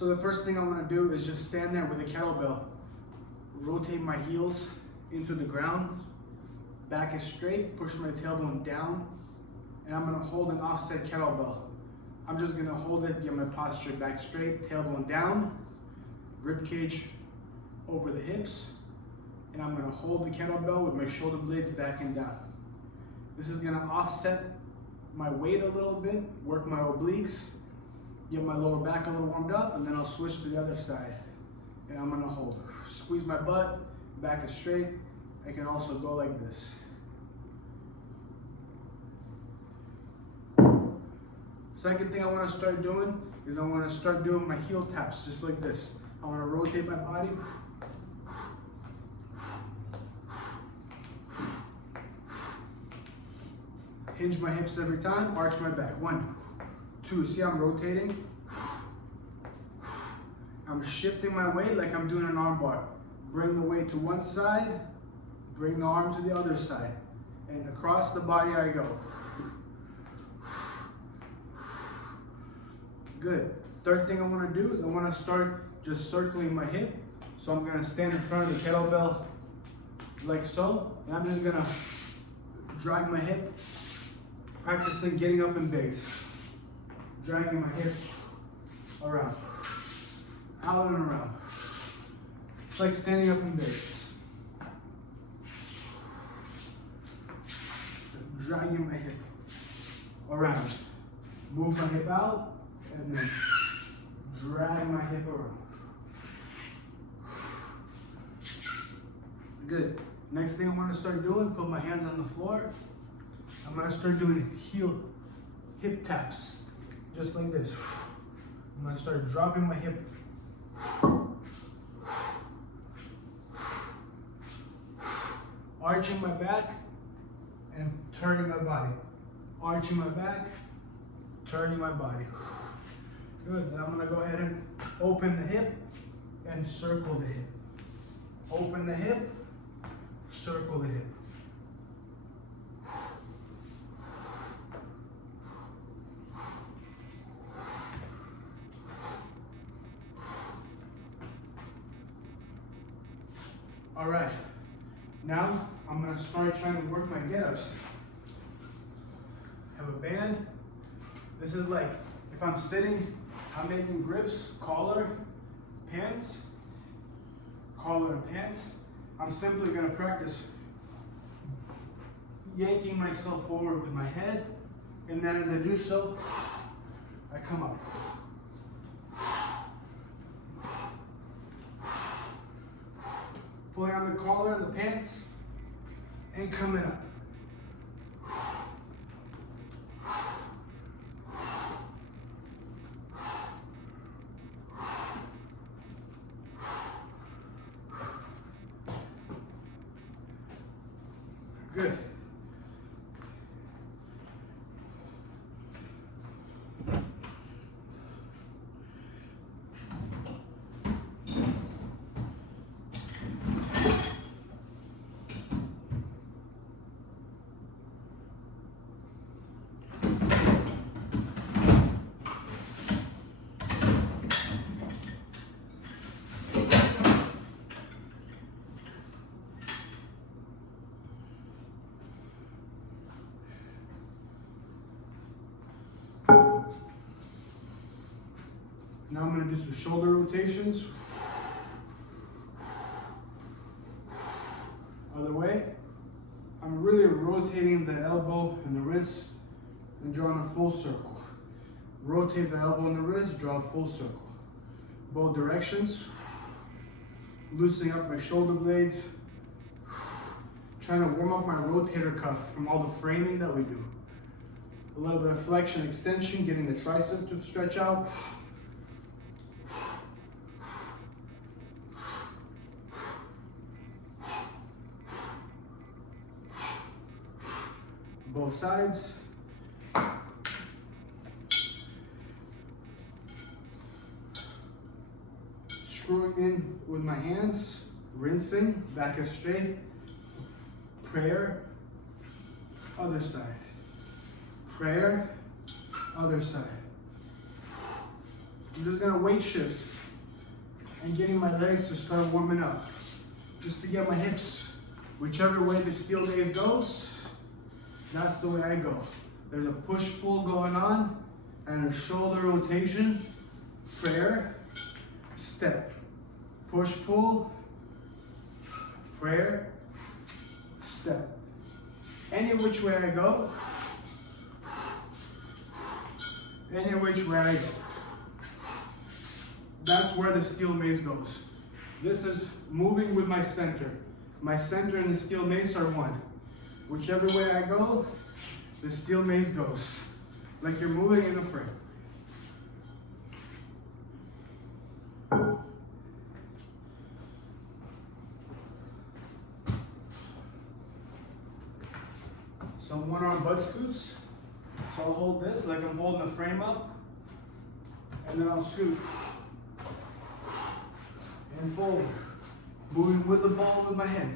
So the first thing I want to do is just stand there with a kettlebell, rotate my heels into the ground, back is straight, push my tailbone down, and I'm going to hold an offset kettlebell. I'm just going to hold it, get my posture back straight, tailbone down, rib cage over the hips, and I'm going to hold the kettlebell with my shoulder blades back and down. This is going to offset my weight a little bit, work my obliques, get my lower back a little warmed up, and then I'll switch to the other side. And I'm going to hold. Squeeze my butt, back is straight. I can also go like this. Second thing I want to start doing is I want to start doing my heel taps just like this. I want to rotate my body. Hinge my hips every time, arch my back. 1, 2, see I'm rotating? I'm shifting my weight like I'm doing an arm bar. Bring the weight to one side, bring the arm to the other side, and across the body I go. Good. Third thing I want to do is I want to start just circling my hip. So I'm going to stand in front of the kettlebell like so, and I'm just going to drag my hip, practicing getting up in base. Dragging my hip around, out and around. It's like standing up in base. Dragging my hip around. Move my hip out, and then drag my hip around. Good. Next thing I want to start doing, put my hands on the floor. I'm going to start doing hip taps, just like this. I'm going to start dropping my hip. Arching my back and turning my body. Arching my back, turning my body. Good. Then I'm going to go ahead and open the hip and circle the hip. Open the hip, circle the hip. All right, now I'm going to start trying to work my get-ups. Have a band. This is like, if I'm sitting, I'm making grips, collar, pants, collar and pants. I'm simply going to practice yanking myself forward with my head, and then as I do so, I come up. Pulling on the collar and the pants, and coming up. Good. Now I'm going to do some shoulder rotations. Other way. I'm really rotating the elbow and the wrist and drawing a full circle. Rotate the elbow and the wrist, draw a full circle. Both directions. Loosening up my shoulder blades. Trying to warm up my rotator cuff from all the framing that we do. A little bit of flexion, extension, getting the tricep to stretch out. Both sides. Screwing in with my hands, rinsing, back is straight. Prayer, other side. Prayer, other side. I'm just gonna weight shift and getting my legs to start warming up. Just to get my hips, whichever way the steel mace goes, that's the way I go. There's a push-pull going on and a shoulder rotation, prayer, step. Push-pull, prayer, step. Any which way I go, any which way I go. That's where the steel mace goes. This is moving with my center. My center and the steel mace are one. Whichever way I go, the steel mace goes. Like you're moving in a frame. Some one-arm butt scoots. So I'll hold this like I'm holding the frame up, and then I'll scoot and forward, moving with the ball with my head.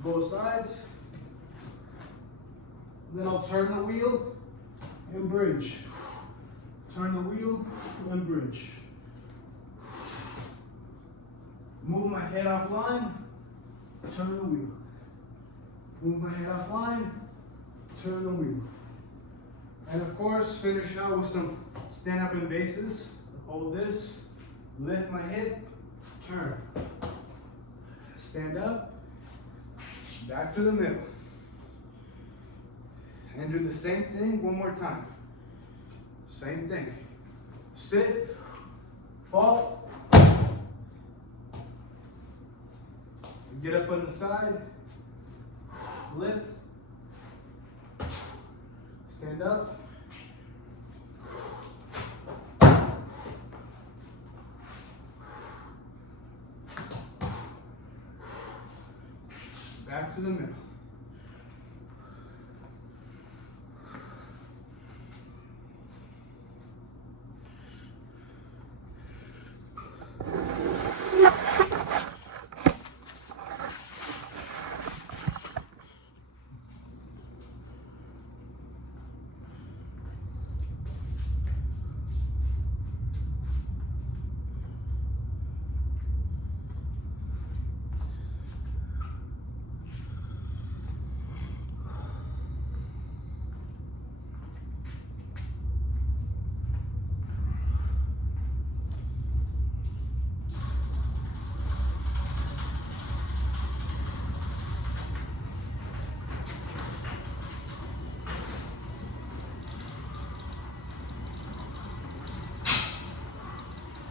Both sides. Then I'll turn the wheel and bridge. Turn the wheel and bridge. Move my head off line, turn the wheel. Move my head off line, turn the wheel. And of course, finish out with some stand up and bases. Hold this, lift my hip, turn. Stand up, back to the middle. And do the same thing one more time. Same thing. Sit, fall. Get up on the side, lift, stand up, back to the middle.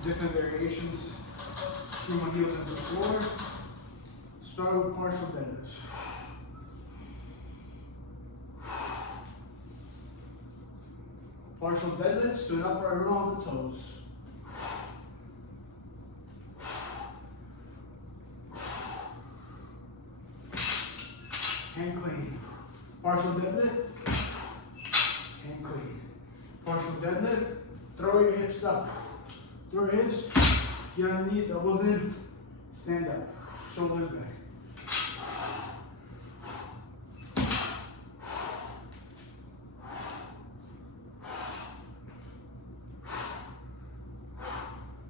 Different variations. Screw my heels into the floor. Start with partial deadlifts. Partial deadlifts to an upright row of the toes. And clean. Partial deadlift. And clean. Partial deadlift. Throw your hips up. Throw your hips, get underneath, elbows in, stand up, shoulders back.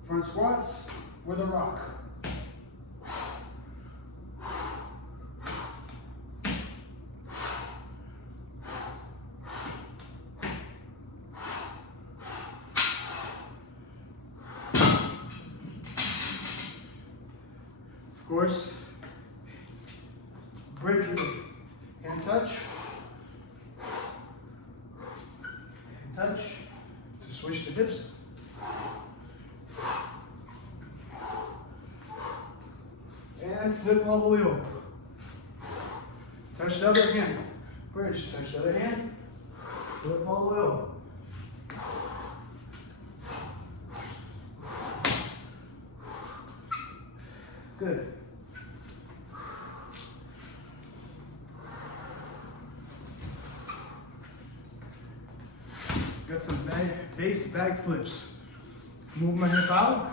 Front squats with a rock. Of course, bridge with hand touch, hand touch to switch the hips. And flip all the way over. Touch the other hand, bridge, touch the other hand, flip all the way over. Good. Got some base bag flips. Move my hip out.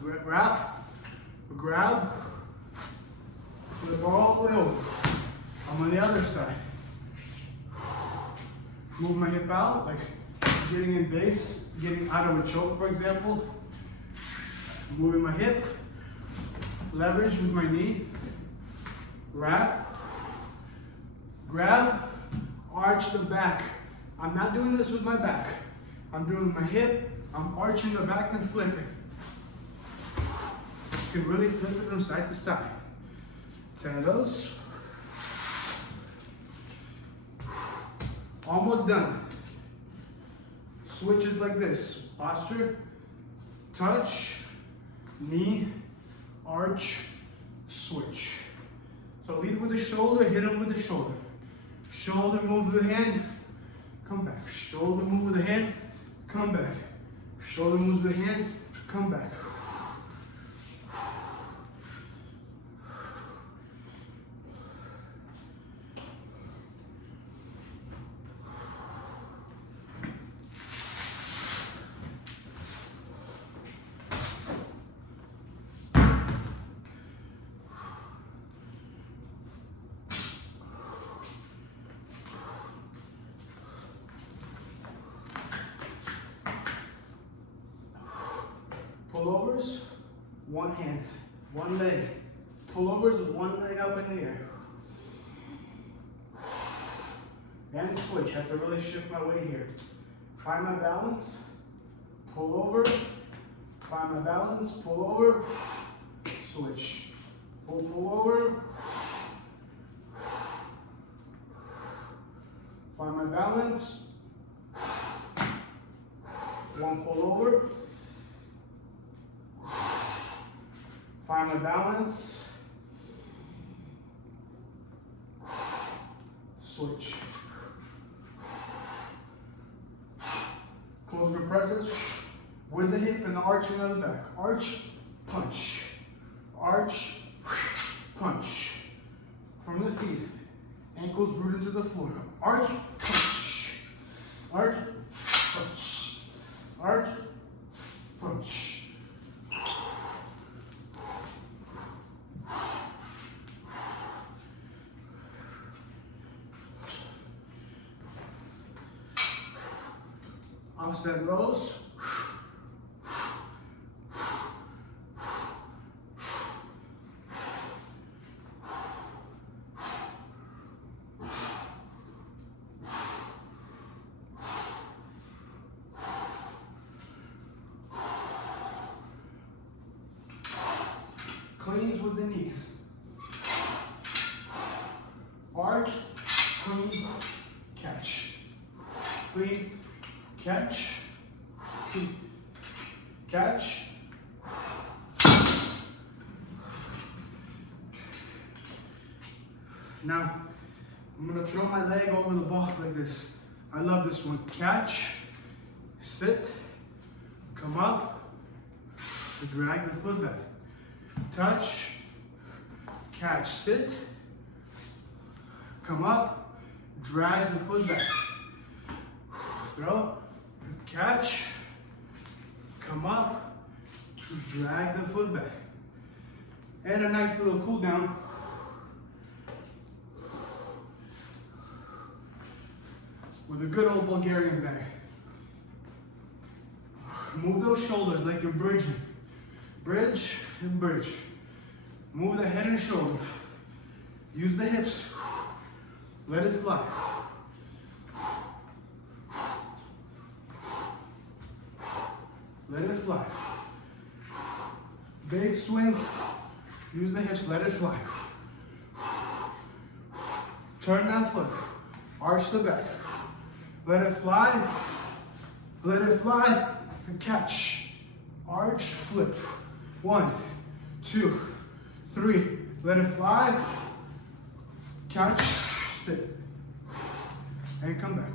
Wrap. Grab. Flip all the way over. I'm on the other side. Move my hip out, like getting in base, getting out of a choke, for example. Moving my hip, leverage with my knee, wrap, grab, arch the back. I'm not doing this with my back. I'm doing my hip, I'm arching the back and flipping. You can really flip it from side to side. 10 of those. Almost done. Switches like this. Posture, touch, knee, arch, switch. So lead with the shoulder, hit them with the shoulder. Shoulder, move the hand, come back. Shoulder, move with the hand, come back. Shoulder moves the hand, come back. Pullovers, one hand, one leg. Pullovers with one leg up in the air. And switch, I have to really shift my weight here. Find my balance, pull over, find my balance, pull over, switch. Pull over. Find my balance. One pull over. Find my balance. Switch. Close grip presses with the hip and the arching of the back. Arch, punch. Arch, punch. From the feet. Ankles rooted to the floor. Arch, punch. Arch, punch. Arch, punch. Offset rows. Cleans with the knees. Arch, clean, catch. Clean, catch, clean, catch. Now, I'm gonna throw my leg over the ball like this. I love this one. Catch, sit, come up, drag the foot back. Touch, catch, sit, come up, drag the foot back. Throw, catch, come up, drag the foot back. And a nice little cool down. With a good old Bulgarian bag. Move those shoulders like you're bridging. Bridge and bridge. Move the head and shoulders. Use the hips. Let it fly. Let it fly. Big swing. Use the hips. Let it fly. Turn that foot. Arch the back. Let it fly. Let it fly. And catch. Arch, flip. 1, 2, 3. Let it fly. Catch. Sit. And come back.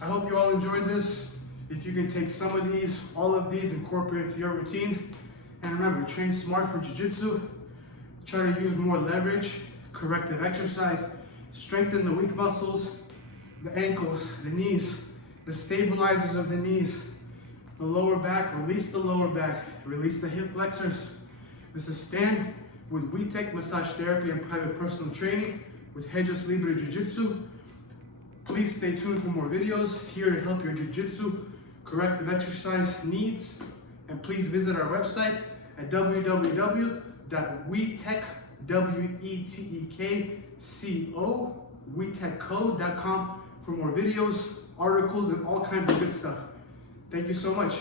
I hope you all enjoyed this. If you can take some of these, all of these, incorporate into your routine. And remember, train smart for Jiu Jitsu. Try to use more leverage, corrective exercise, strengthen the weak muscles, the ankles, the knees, the stabilizers of the knees, the lower back, release the lower back, release the hip flexors. This is Stan with We Take Massage Therapy and Private Personal Training. with Hedges Libre Jiu Jitsu. Please stay tuned for more videos here to help your Jiu Jitsu corrective exercise needs. And please visit our website at www.wetekco.com for more videos, articles, and all kinds of good stuff. Thank you so much.